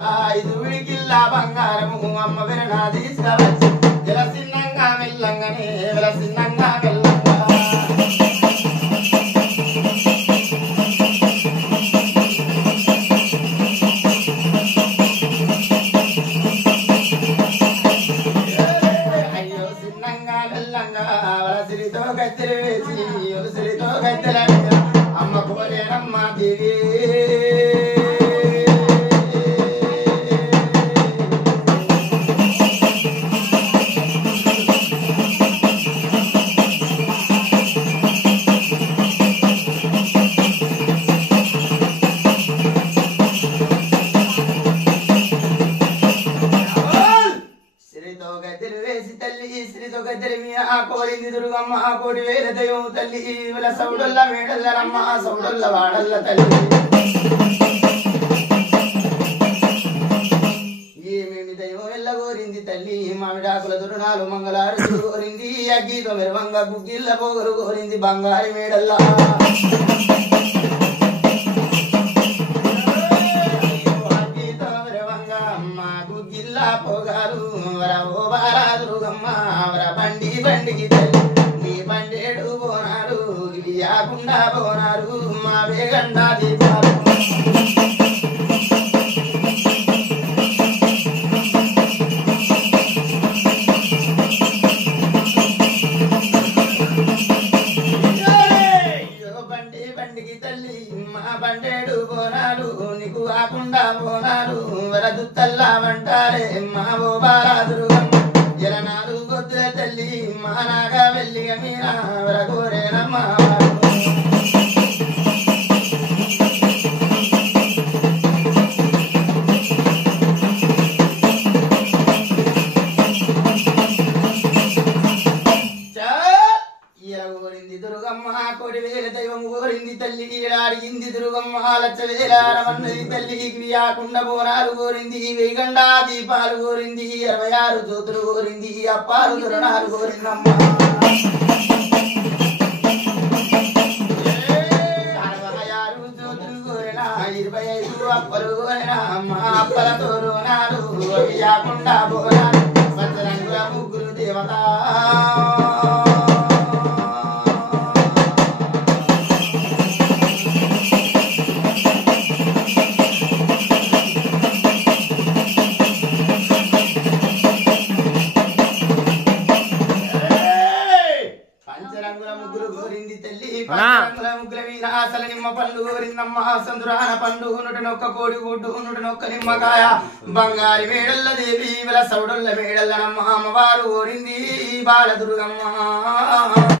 ఐదు విడికిల్లా బంగారము అమ్మ విరనా తీసుకువచ్చు జలసిన్నంగా మెల్లంగానే విలసిన్నంగా మెల్లంగా అయ్యో సిన్నంగా మెల్లంగా వలసిరితో గద్దెలు వేసి ఉసిరితో గద్దెల అమ్మ కోలేనమ్మ దేవి కోరింది దుర్గమ్మ కోడి వేల దైవం తల్లి ఇవల సౌడల్ల మేడల్లమ్మ సౌడల్ల వాడల్ల తల్లి ఏమేమి దైవం ఎల్ల కోరింది తల్లి మామిడాకుల దురుణాలు మంగళారు కోరింది అగ్గితో మెరవంగా గుగ్గిళ్ళ పోగలు కోరింది బంగారు మేడల్లా అగ్గితో మెరవంగా అమ్మ గుగ్గిళ్ళ పోగాలు వరవో బారా దుర్గమ్మ వర బండి బండికి తల్లి నీ బండేడు బోనాలు ఇవి ఆకుండా బోనాలు మా వేగండా దీపాలు బండి బండికి తల్లి మా బండేడు బోనాలు నీకు ఆకుండా బోనాలు వరదుత్తల్లా వంటారే మా ఓ బారా దుర్గమ్మ జలనాలు గొద్దుల తల్లి మానాగా వెళ్ళిగ మీరా వరగోరేనమ్మ కోరింది దుర్గమ్మ కోడి వేల దైవం కోరింది తల్లి అడిగింది దుర్గమ్మ లచ్చ వేలారమన్నది తల్లి క్రియాకుండ బోనాలు కోరింది వేగండా దీపాలు కోరింది 66 జ్యోతులు కోరింది అప్పాలు దురణాలు కోరిందమ్మ 66 జ్యోతులు కోరినా 25 అప్పలు కోరినా అమ్మ అప్పలతో రోనాలు వేయకుండా బోనాలు పచ్చరంగుల ముగ్గురు దేవత నిమ్మ పండు కోరిందమ్మ సందురాన పండు నొక్క కోడి గుడ్డు నొక్క నిమ్మకాయ బంగారి మేడల్ల దేవి విల సౌడల్ల మేడల్లనమ్మ అమ్మవారు కోరింది బాల దుర్గమ్మ.